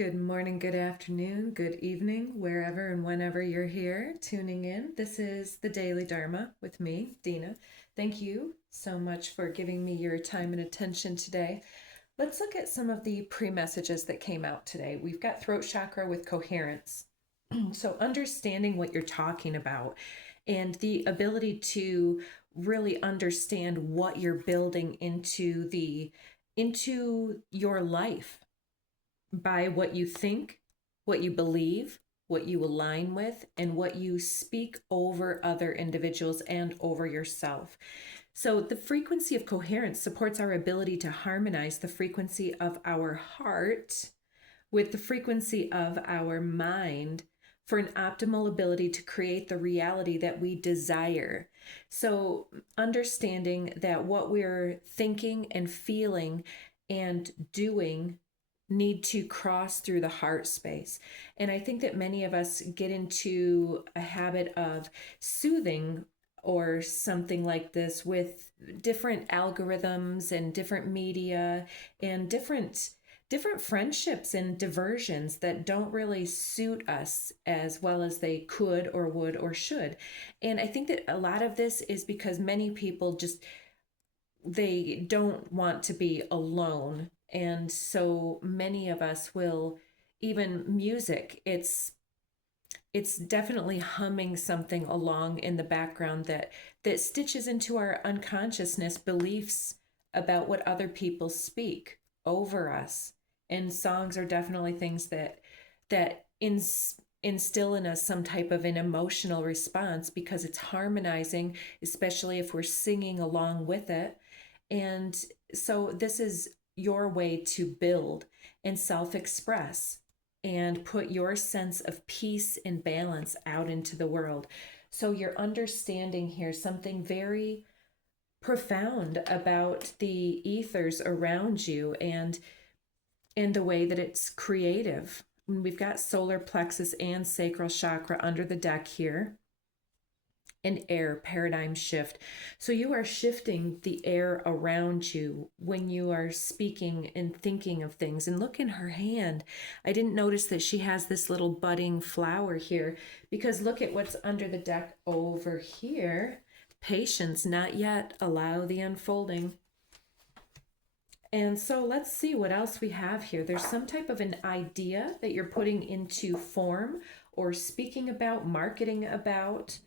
Good morning, good afternoon, good evening, wherever and whenever you're here tuning in. This is the Daily Dharma with me, Dina. Thank you so much for giving me your time and attention today. Let's look at some of the pre-messages that came out today. We've got throat chakra with coherence. So understanding what you're talking about and the ability to really understand what you're building into your life by what you think, what you believe, what you align with, and what you speak over other individuals and over yourself. So the frequency of coherence supports our ability to harmonize the frequency of our heart with the frequency of our mind for an optimal ability to create the reality that we desire. So understanding that what we're thinking and feeling and doing need to cross through the heart space. And I think that many of us get into a habit of soothing or something like this with different algorithms and different media and different friendships and diversions that don't really suit us as well as they could or would or should. And I think that a lot of this is because many people just they don't want to be alone, and so many of us will, even music, it's definitely humming something along in the background that stitches into our unconsciousness beliefs about what other people speak over us. And songs are definitely things that instill in us some type of an emotional response because it's harmonizing, especially if we're singing along with it. And so this is your way to build and self-express and put your sense of peace and balance out into the world. So you're understanding here something very profound about the ethers around you and the way that it's creative. We've got solar plexus and sacral chakra under the deck here. An air paradigm shift. So you are shifting the air around you when you are speaking and thinking of things. And look in her hand. I didn't notice that she has this little budding flower here because look at what's under the deck over here. Patience, not yet. Allow the unfolding. And so let's see what else we have here. There's some type of an idea that you're putting into form or speaking about, marketing about.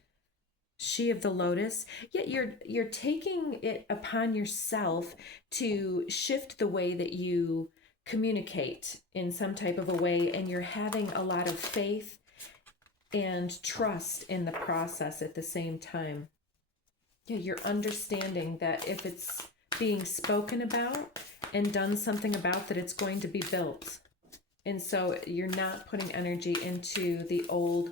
She of the Lotus, yet you're taking it upon yourself to shift the way that you communicate in some type of a way, and you're having a lot of faith and trust in the process at the same time. Yeah, you're understanding that if it's being spoken about and done something about, that it's going to be built. And so you're not putting energy into the old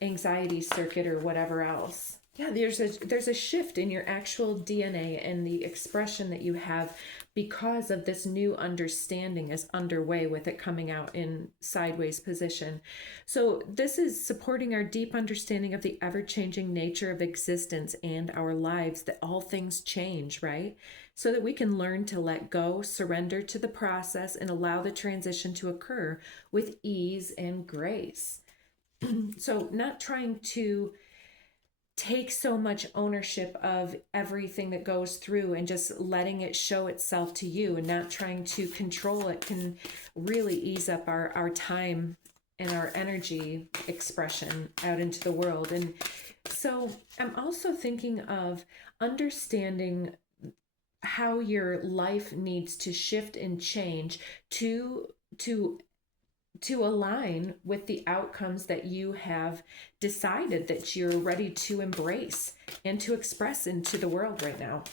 anxiety circuit or whatever else. Yeah, there's a shift in your actual DNA and the expression that you have because of this new understanding is underway with it coming out in sideways position. So this is supporting our deep understanding of the ever-changing nature of existence and our lives, that all things change, right? So that we can learn to let go, surrender to the process, and allow the transition to occur with ease and grace. So not trying to take so much ownership of everything that goes through and just letting it show itself to you and not trying to control it can really ease up our time and our energy expression out into the world. And so I'm also thinking of understanding how your life needs to shift and change to align with the outcomes that you have decided that you're ready to embrace and to express into the world right now.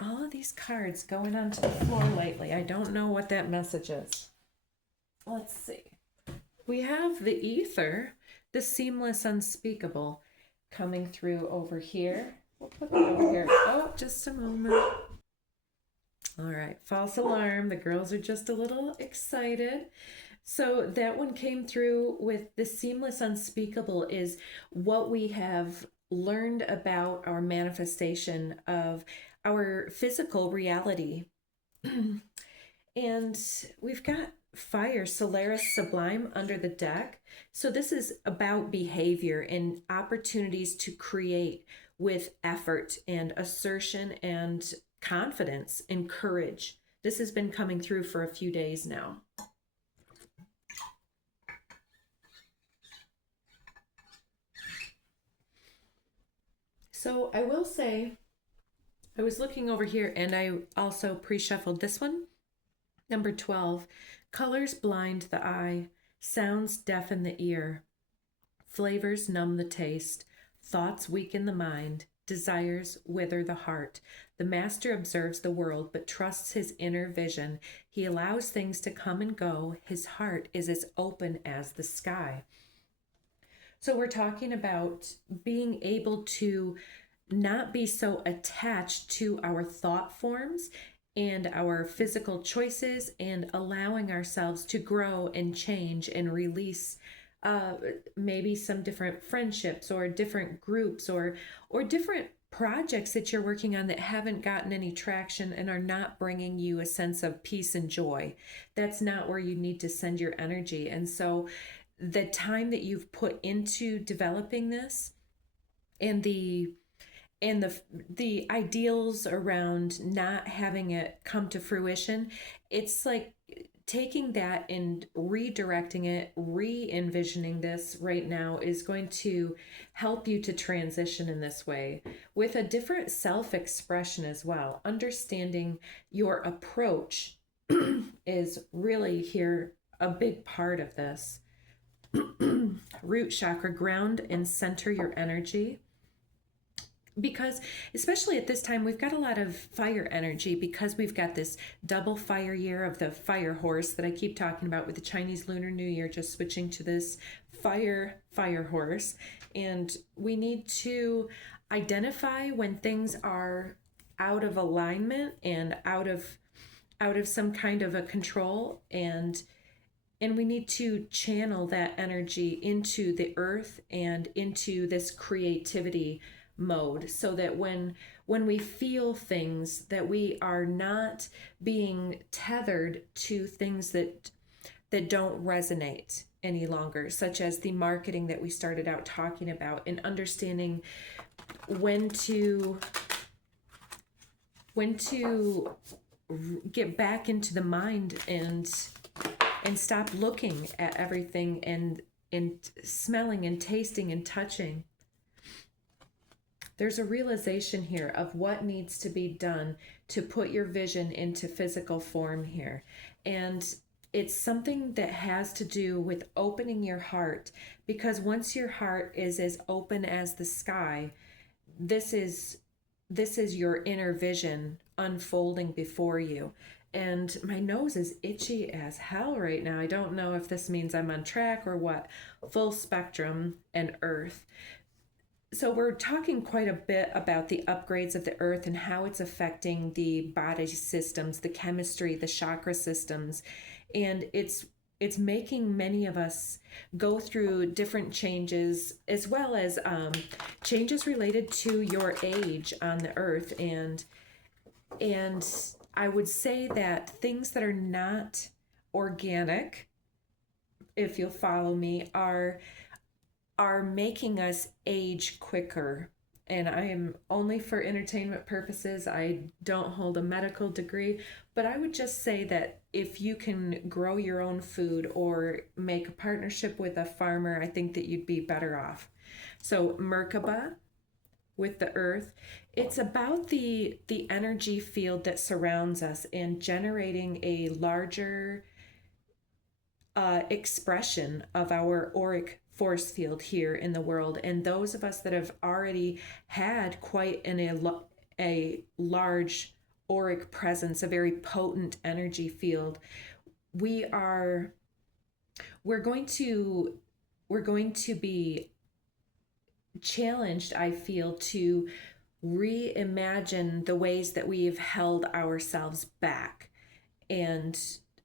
All of these cards going onto the floor lately. I don't know what that message is. Let's see. We have the ether, the seamless unspeakable, coming through over here. We'll put that over here. Oh, just a moment. All right, false alarm. The girls are just a little excited. So that one came through with the seamless unspeakable is what we have learned about our manifestation of our physical reality. And we've got fire, Solaris Sublime under the deck. So this is about behavior and opportunities to create with effort and assertion and confidence and courage. This has been coming through for a few days now. So I will say, I was looking over here and I also pre-shuffled this one. Number 12, colors blind the eye, sounds deafen the ear, flavors numb the taste, thoughts weaken the mind, desires wither the heart. The master observes the world but trusts his inner vision. He allows things to come and go. His heart is as open as the sky. So we're talking about being able to not be so attached to our thought forms and our physical choices, and allowing ourselves to grow and change and release maybe some different friendships or different groups or different projects that you're working on that haven't gotten any traction and are not bringing you a sense of peace and joy. That's not where you need to send your energy. And so the time that you've put into developing this and the ideals around not having it come to fruition, it's like taking that and redirecting it, re-envisioning this right now is going to help you to transition in this way with a different self-expression as well. Understanding your approach is really here a big part of this. Root chakra, ground and center your energy. Because especially at this time, we've got a lot of fire energy because we've got this double fire year of the fire horse that I keep talking about with the Chinese Lunar New Year, just switching to this fire horse. And we need to identify when things are out of alignment and out of some kind of a control, and we need to channel that energy into the earth and into this creativity mode, so that when we feel things, that we are not being tethered to things that don't resonate any longer, such as the marketing that we started out talking about, and understanding when to get back into the mind and stop looking at everything and smelling and tasting and touching. There's a realization here of what needs to be done to put your vision into physical form here. And it's something that has to do with opening your heart, because once your heart is as open as the sky, this is your inner vision unfolding before you. And my nose is itchy as hell right now. I don't know if this means I'm on track or what. Full spectrum and earth. So we're talking quite a bit about the upgrades of the earth and how it's affecting the body systems, the chemistry, the chakra systems. And it's making many of us go through different changes, as well as changes related to your age on the earth. And I would say that things that are not organic, if you'll follow me, are making us age quicker. And I am only for entertainment purposes. I don't hold a medical degree, but I would just say that if you can grow your own food or make a partnership with a farmer, I think that you'd be better off. So Merkaba with the earth, it's about the energy field that surrounds us and generating a larger expression of our auric force field here in the world. And those of us that have already had quite a large auric presence, a very potent energy field, we're going to be challenged, I feel, to reimagine the ways that we've held ourselves back. And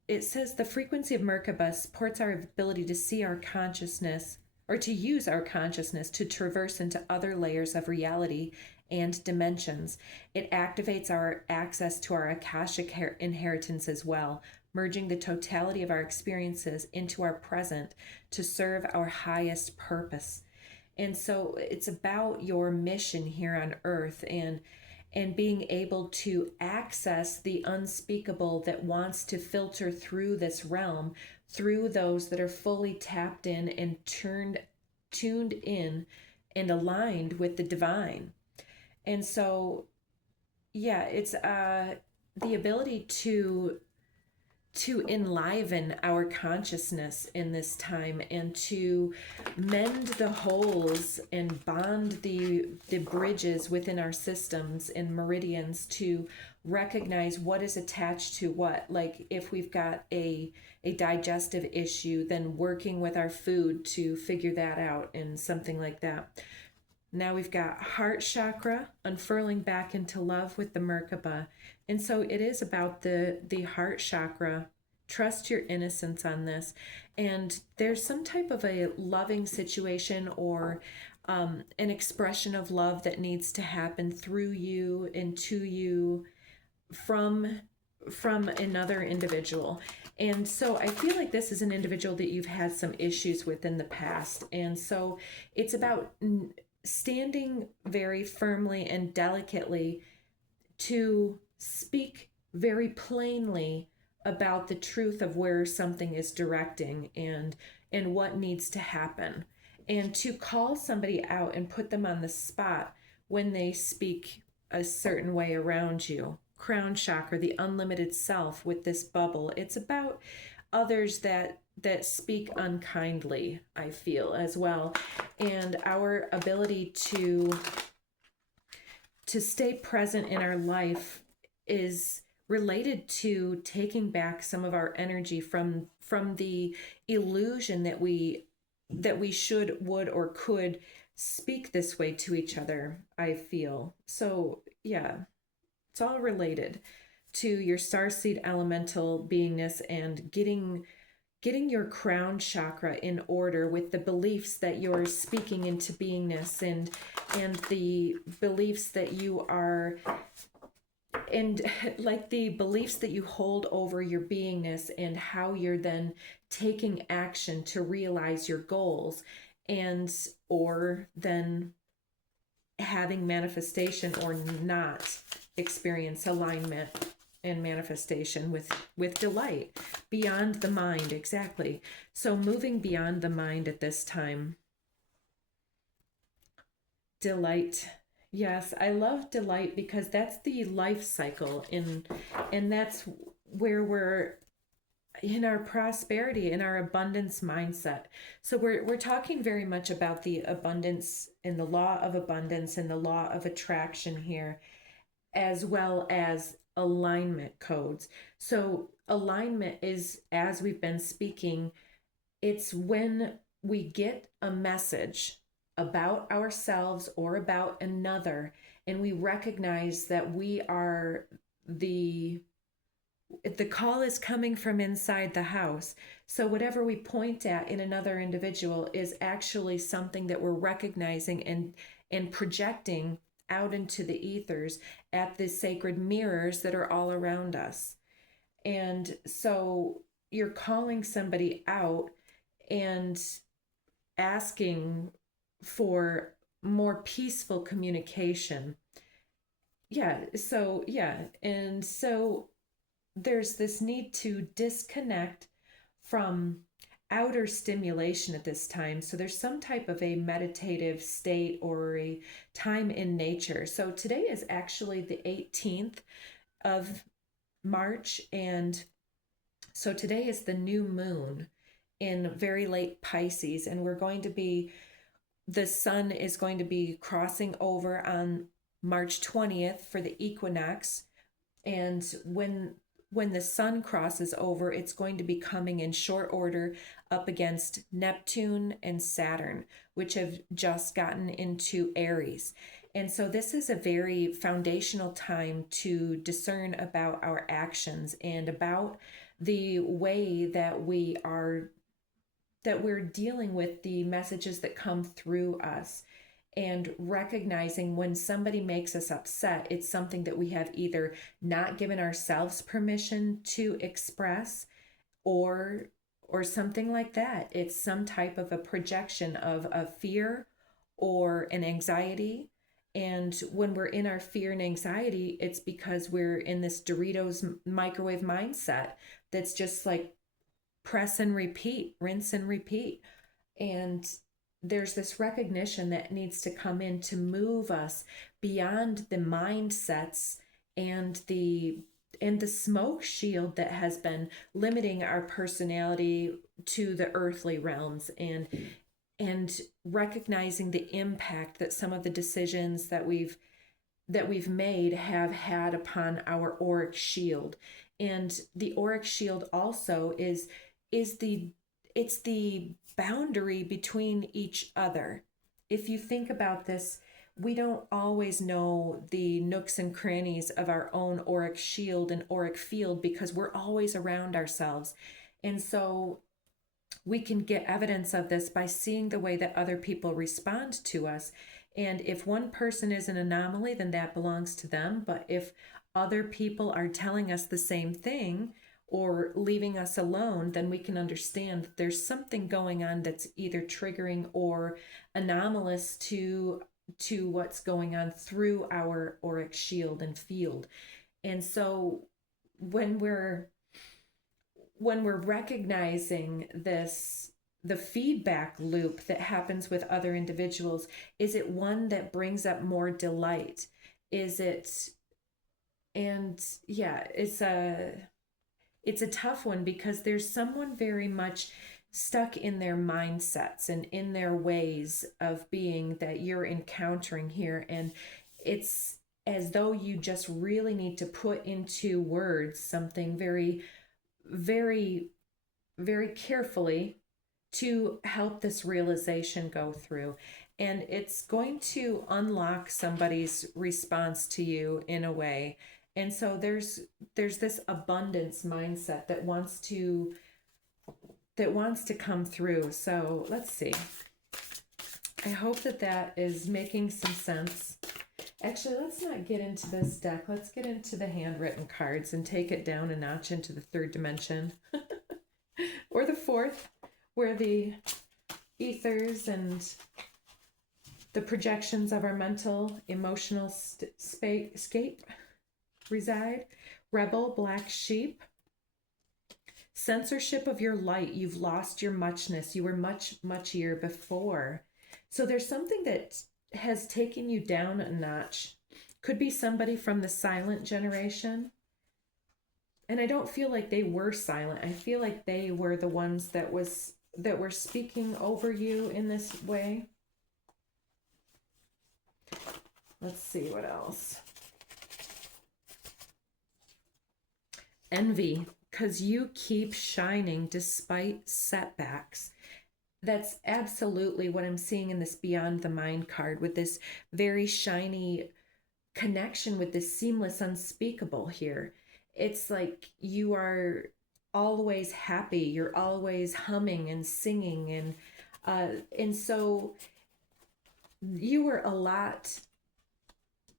it says the frequency of Merkaba supports our ability to see our consciousness, or to use our consciousness to traverse into other layers of reality and dimensions. It activates our access to our Akashic inheritance as well, merging the totality of our experiences into our present to serve our highest purpose. And so it's about your mission here on earth, and being able to access the unspeakable that wants to filter through this realm, through those that are fully tapped in and tuned in and aligned with the divine. And so yeah, it's the ability to enliven our consciousness in this time, and to mend the holes and bond the bridges within our systems and meridians, to recognize what is attached to what. Like if we've got a digestive issue, then working with our food to figure that out and something like that. Now we've got heart chakra, unfurling back into love with the Merkaba. And so it is about the heart chakra. Trust your innocence on this. And there's some type of a loving situation, or an expression of love that needs to happen through you and to you from another individual. And so I feel like this is an individual that you've had some issues with in the past. And so it's about standing very firmly and delicately to speak very plainly about the truth of where something is directing, and what needs to happen, and to call somebody out and put them on the spot when they speak a certain way around you. Crown chakra, the unlimited self with this bubble. It's about others that speak unkindly, I feel, as well. And our ability to stay present in our life is related to taking back some of our energy from the illusion that we should, would, or could speak this way to each other, I feel. So yeah, it's all related to your starseed elemental beingness, and getting your crown chakra in order with the beliefs that you're speaking into beingness, and the beliefs that you are, and like the beliefs that you hold over your beingness, and how you're then taking action to realize your goals, and or then having manifestation or not experience alignment and manifestation with delight beyond the mind. Exactly. So moving beyond the mind at this time. Delight. Yes, I love delight because that's the life cycle, and that's where we're in our prosperity, in our abundance mindset. So we're talking very much about the abundance and the law of abundance and the law of attraction here, as well as alignment codes. So alignment is, as we've been speaking, it's when we get a message about ourselves or about another, and we recognize that we are the call is coming from inside the house. So whatever we point at in another individual is actually something that we're recognizing and projecting out into the ethers at the sacred mirrors that are all around us. And so you're calling somebody out and asking for more peaceful communication. Yeah, so yeah, and so there's this need to disconnect from outer stimulation at this time. So there's some type of a meditative state or a time in nature. So today is actually the 18th of March. And so today is the new moon in very late Pisces. And the sun is going to be crossing over on March 20th for the equinox. And when the sun crosses over, it's going to be coming in short order up against Neptune and Saturn, which have just gotten into Aries. And so this is a very foundational time to discern about our actions and about the way that we're dealing with the messages that come through us. and recognizing when somebody makes us upset, it's something that we have either not given ourselves permission to express, or something like that. It's some type of a projection of a fear or an anxiety. And when we're in our fear and anxiety, it's because we're in this Doritos microwave mindset that's just like press and repeat, rinse and repeat. And there's this recognition that needs to come in to move us beyond the mindsets and the smoke shield that has been limiting our personality to the earthly realms, and recognizing the impact that some of the decisions that we've made have had upon our auric shield. And the auric shield also is the boundary between each other. If you think about this, we don't always know the nooks and crannies of our own auric shield and auric field because we're always around ourselves. And so we can get evidence of this by seeing the way that other people respond to us. And if one person is an anomaly, then that belongs to them. But if other people are telling us the same thing or leaving us alone, then we can understand that there's something going on that's either triggering or anomalous to what's going on through our auric shield and field. And so when we're recognizing this, the feedback loop that happens with other individuals, is it one that brings up more delight? Is it, and yeah, it's a tough one because there's someone very much stuck in their mindsets and in their ways of being that you're encountering here. And it's as though you just really need to put into words something very, very, very carefully to help this realization go through. And it's going to unlock somebody's response to you in a way. And so there's this abundance mindset that wants to come through. So let's see. I hope that is making some sense. Actually, let's not get into this deck. Let's get into the handwritten cards and take it down a notch into the third dimension or the fourth, where the ethers and the projections of our mental, emotional scape reside. Rebel, black sheep. Censorship of your light. You've lost your muchness. You were muchier before. So there's something that has taken you down a notch. Could be somebody from the silent generation. And I don't feel like they were silent. I feel like they were the ones that were speaking over you in this way. Let's see what else. Envy, because you keep shining despite setbacks. That's absolutely what I'm seeing in this Beyond the Mind card, with this very shiny connection with this seamless unspeakable here. It's like you are always happy. You're always humming and singing. And so you were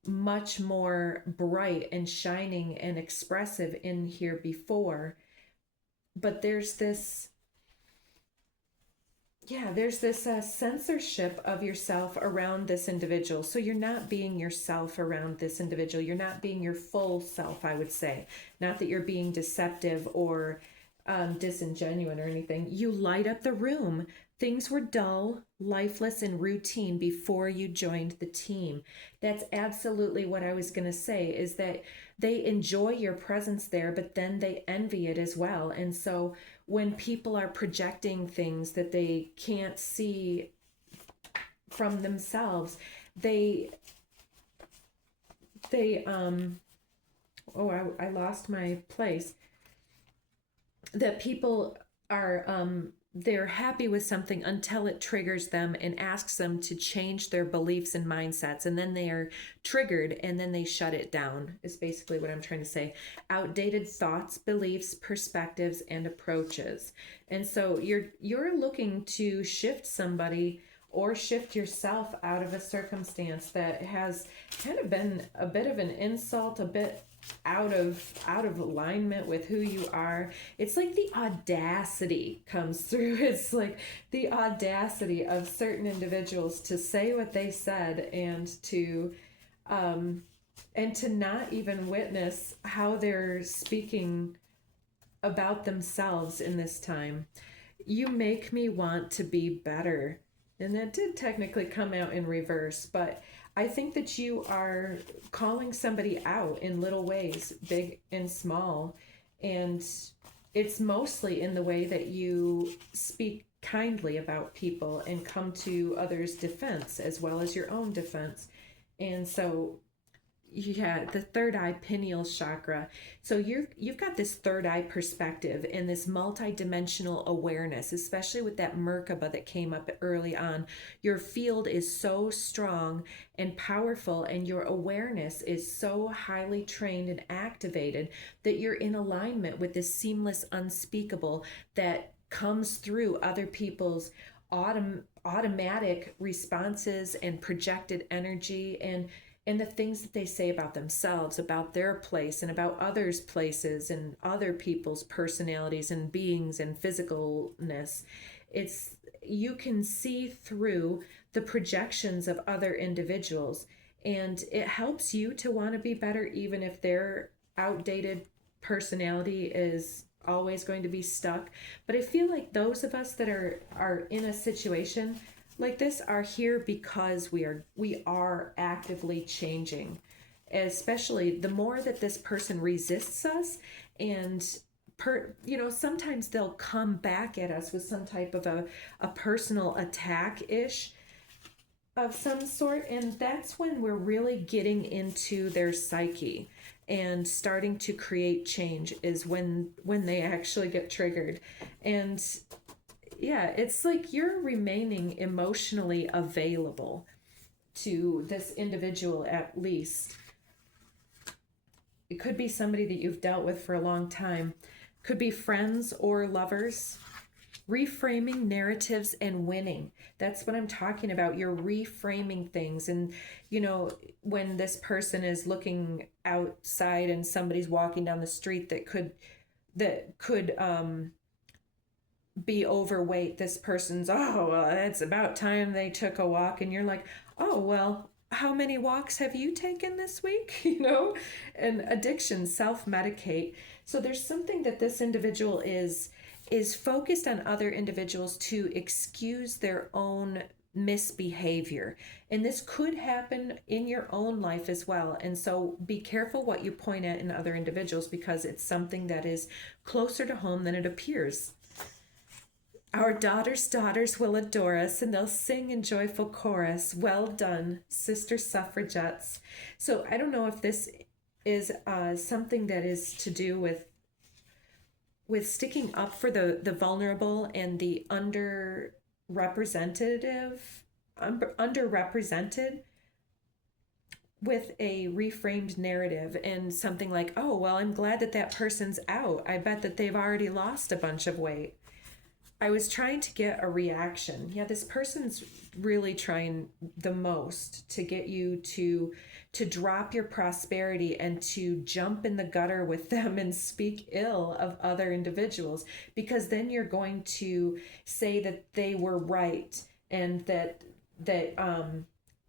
much more bright and shining and expressive in here before. But there's this censorship of yourself around this individual. So you're not being yourself around this individual. You're not being your full self, I would say. Not that you're being deceptive or disingenuous or anything. You light up the room. Things were dull, lifeless, and routine before you joined the team. That's absolutely what I was going to say, is that they enjoy your presence there, but then they envy it as well. And so when people are projecting things that they can't see from themselves, I lost my place. That people are they're happy with something until it triggers them and asks them to change their beliefs and mindsets, and then they are triggered and then they shut it down, is basically what I'm trying to say. Outdated thoughts, beliefs, perspectives, and approaches. And so you're looking to shift somebody or shift yourself out of a circumstance that has kind of been a bit of an insult, a bit out of alignment with who you are. It's like the audacity comes through. It's like the audacity of certain individuals to say what they said, and to not even witness how they're speaking about themselves in this time. You make me want to be better. And that did technically come out in reverse, but I think that you are calling somebody out in little ways, big and small. And it's mostly in the way that you speak kindly about people and come to others' defense as well as your own defense. And so, yeah, the third eye pineal chakra. So you've got this third eye perspective and this multidimensional awareness, especially with that Merkaba that came up early on. Your field is so strong and powerful, and your awareness is so highly trained and activated that you're in alignment with this seamless unspeakable that comes through other people's automatic responses and projected energy, and the things that they say about themselves, about their place, and about others' places, and other people's personalities and beings and physicalness. It's, you can see through the projections of other individuals, and it helps you to want to be better, even if their outdated personality is always going to be stuck. But I feel like those of us that are in a situation like this are here because we are actively changing, especially the more that this person resists us, and sometimes they'll come back at us with some type of a personal attack-ish of some sort, and that's when we're really getting into their psyche and starting to create change, is when they actually get triggered. And yeah, it's like you're remaining emotionally available to this individual, at least. It could be somebody that you've dealt with for a long time. Could be friends or lovers. Reframing narratives and winning. That's what I'm talking about. You're reframing things. And, when this person is looking outside and somebody's walking down the street that could be overweight, this person's, oh, well, it's about time they took a walk. And you're like, oh, well, how many walks have you taken this week? And addiction, self-medicate. So there's something that this individual is focused on other individuals to excuse their own misbehavior. And this could happen in your own life as well. And so be careful what you point at in other individuals, because it's something that is closer to home than it appears. Our daughters' daughters will adore us, and they'll sing in joyful chorus. Well done, sister suffragettes. So I don't know if this is something that is to do with sticking up for the vulnerable and the underrepresented, with a reframed narrative, and something like, oh, well, I'm glad that person's out. I bet that they've already lost a bunch of weight. I was trying to get a reaction. Yeah, this person's really trying the most to get you to drop your prosperity and to jump in the gutter with them and speak ill of other individuals, because then you're going to say that they were right, and that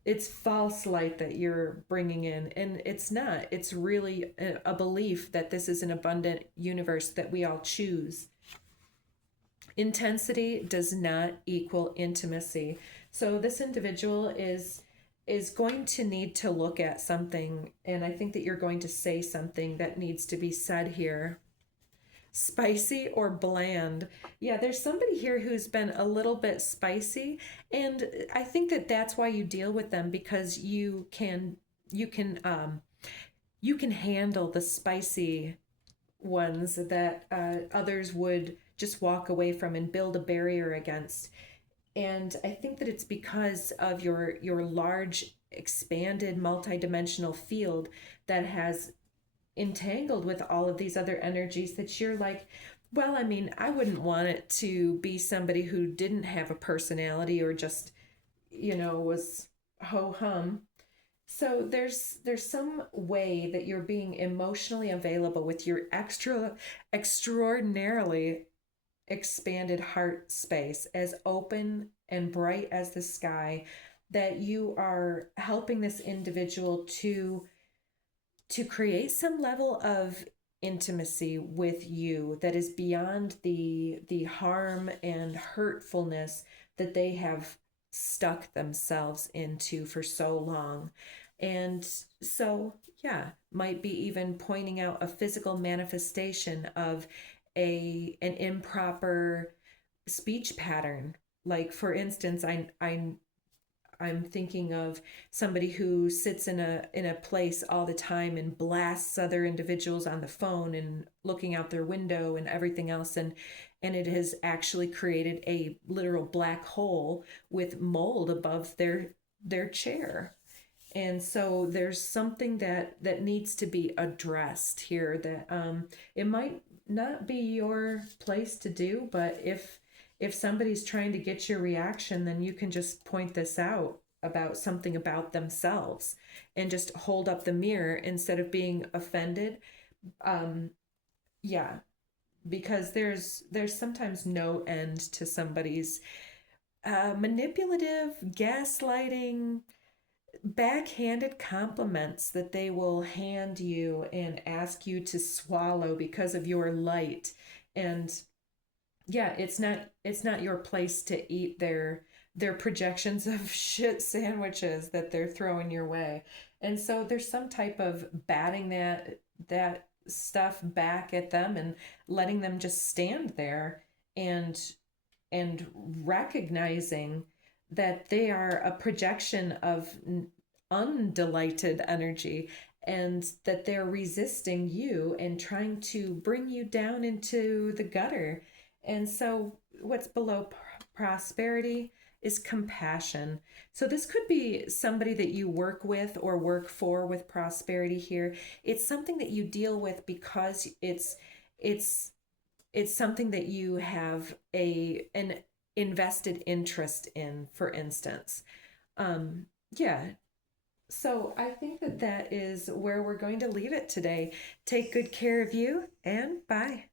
it's false light that you're bringing in, and it's not. It's really a belief that this is an abundant universe that we all choose. Intensity does not equal intimacy. So this individual is going to need to look at something, and I think that you're going to say something that needs to be said here. Spicy or bland. Yeah, there's somebody here who's been a little bit spicy, and I think that that's why you deal with them, because you can handle the spicy ones that others would just walk away from and build a barrier against. And I think that it's because of your large, expanded, multidimensional field that has entangled with all of these other energies, that you're like, well, I mean, I wouldn't want it to be somebody who didn't have a personality, or just was ho hum. So there's some way that you're being emotionally available with your extraordinarily expanded heart space, as open and bright as the sky, that you are helping this individual to create some level of intimacy with you that is beyond the harm and hurtfulness that they have stuck themselves into for so long. And so, yeah, might be even pointing out a physical manifestation of an improper speech pattern. Like, for instance, I'm thinking of somebody who sits in a place all the time and blasts other individuals on the phone and looking out their window and everything else, and it has actually created a literal black hole with mold above their chair. And so there's something that needs to be addressed here, that it might not be your place to do, but if somebody's trying to get your reaction, then you can just point this out about something about themselves and just hold up the mirror instead of being offended. um yeah, because there's sometimes no end to somebody's manipulative, gaslighting, backhanded compliments that they will hand you and ask you to swallow because of your light. And yeah, it's not your place to eat their projections of shit sandwiches that they're throwing your way. And so there's some type of batting that stuff back at them and letting them just stand there, and recognizing that they are a projection of undelighted energy, and that they're resisting you and trying to bring you down into the gutter. And so, what's below prosperity is compassion. So, this could be somebody that you work with or work for with prosperity here. It's something that you deal with because it's it's something that you have an invested interest in, for instance. Yeah. So I think that is where we're going to leave it today. Take good care of you, and bye.